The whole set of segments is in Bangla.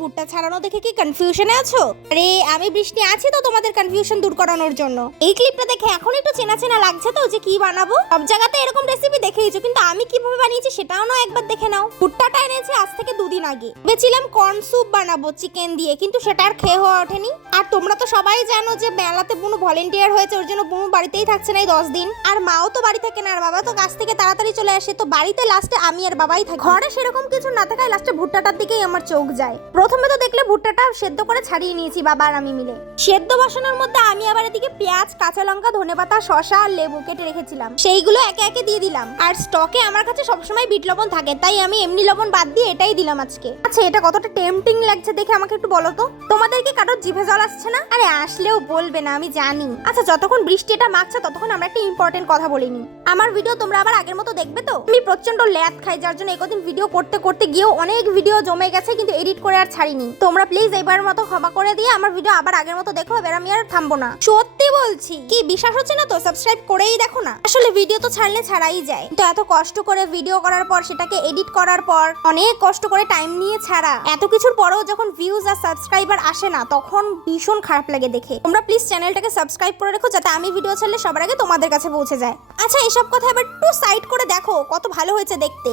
ভুট্টা ছাড়ানো দেখে কি কনফিউশনে আছো? আরে আমি বৃষ্টি আছি তো তোমাদের কনফিউশন দূর করানোর জন্য। এই ক্লিপটা দেখে এখন একটু চেনা চেনা লাগছে তো যে কি বানাবো। সব জায়গাতে এরকম রেসিপি দেখেইছো, কিন্তু আমি কিভাবে বানিয়েছি সেটাও না একবার দেখে নাও। ভুট্টাটা এনেছে আজ থেকে 2 দিন আগে। ভেবেছিলাম কর্ন স্যুপ বানাবো চিকেন দিয়ে, কিন্তু সেটা আর খেয়ে হয়ে ওঠেনি। আর তোমরা তো সবাই জানো যে মেলাতে বুনু ভলেন্টিয়ার হয়েছে, ওর জন্য বুনু বাড়িতেই থাকছে না এই 10 দিন। আর মাও তো বাড়ি থাকে না, আর বাবা তো কাজ থেকে তাড়াতাড়ি চলে আসে, তো বাড়িতে লাস্টে আমি আর বাবাই থাকি। ঘরে সেরকম কিছু না থাকায় লাস্টে ভুট্টাটার দিকেই আমার চোখ যায়। প্রথমে তো দেখলে ভুট্টাটা সেদ্ধ করে ছাড়িয়ে নিয়েছি বাবা আর আমি মিলে। সেদ্ধ বসানোর মধ্যে আমি আবার এদিকে পেঁয়াজ, কাঁচা লঙ্কা, ধনেপাতা, শসা আর লেবু কেটে রেখেছিলাম, সেইগুলো একে একে দিয়ে দিলাম। আর স্টকে আমার কাছে সবসময় বিট লবণ থাকে, তাই আমি এমনি লবণ বাদ দিয়ে এটাই দিলাম আজকে। আচ্ছা, এটা কতটা টেম্পটিং লাগছে দেখে আমাকে একটু বলো তো। তোমাদের কি কারোর জিভে জল আসছে না? আরে আসলেও বলবে না, আমি জানি। আচ্ছা, যতক্ষণ বৃষ্টি এটা মাখছে ততক্ষণ আমরা একটা ইম্পর্টেন্ট কথা বলিনি। আমার ভিডিও তোমরা আবার আগের মতো দেখবে তো? আমি প্রচন্ড ল্যাদ খাই, যার জন্য একদিন ভিডিও করতে করতে গিয়েও অনেক ভিডিও জমে গেছে, কিন্তু এডিট করে আর ছাড়িনি। তোমরা প্লিজ এবারের মতো ক্ষমা করে দিয়ে আমার ভিডিও আবার আগের মতো দেখো, এবার আমি আর থামবো না। সত্যি বলছি। কি বিশ্বাস হচ্ছে না তো? সাবস্ক্রাইব করেই দেখো না। আসলে ভিডিও তো ছাড়লে ছাড়াই যায়, তো এত কষ্ট করে ভিডিও করার পর, সেটাকে এডিট করার পর, অনেক কষ্ট করে টাইম নিয়ে ছাড়া, এত কিছুর পরেও যখন ভিউজ আর সাবস্ক্রাইবার আসে না, তখন ভীষণ খারাপ লাগে দেখে। তোমরা প্লিজ চ্যানেলটাকে সাবস্ক্রাইব করে রেখো, যাতে আমি ভিডিও ছাড়লে সবার আগে তোমাদের কাছে পৌঁছে যায়। আচ্ছা, এসব কথা এবার একটু সাইড করে দেখো কত ভালো হয়েছে দেখতে।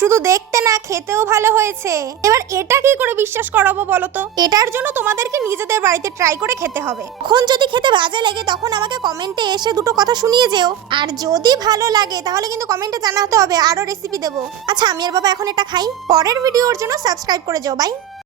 শুধু দেখতে না, খেতেও ভালো হয়েছে। এবার এটা কি করে বিশ্বাস করাবো বলো তো? এটার জন্য তোমাদেরকে নিজেদের বাড়িতে ট্রাই করে খেতে হবে। এখন যদি খেতে বাজে লাগে তখন আমাকে কমেন্টে এসে দুটো কথা শুনিয়ে যেও। আর যদি ভালো লাগে তাহলে কিন্তু কমেন্টে জানাতে হবে, আরো রেসিপি দেবো। আচ্ছা, আমি আর বাবা এখন এটা খাই, পরের ভিডিওর জন্য সাবস্ক্রাইব করে যাও। বাই।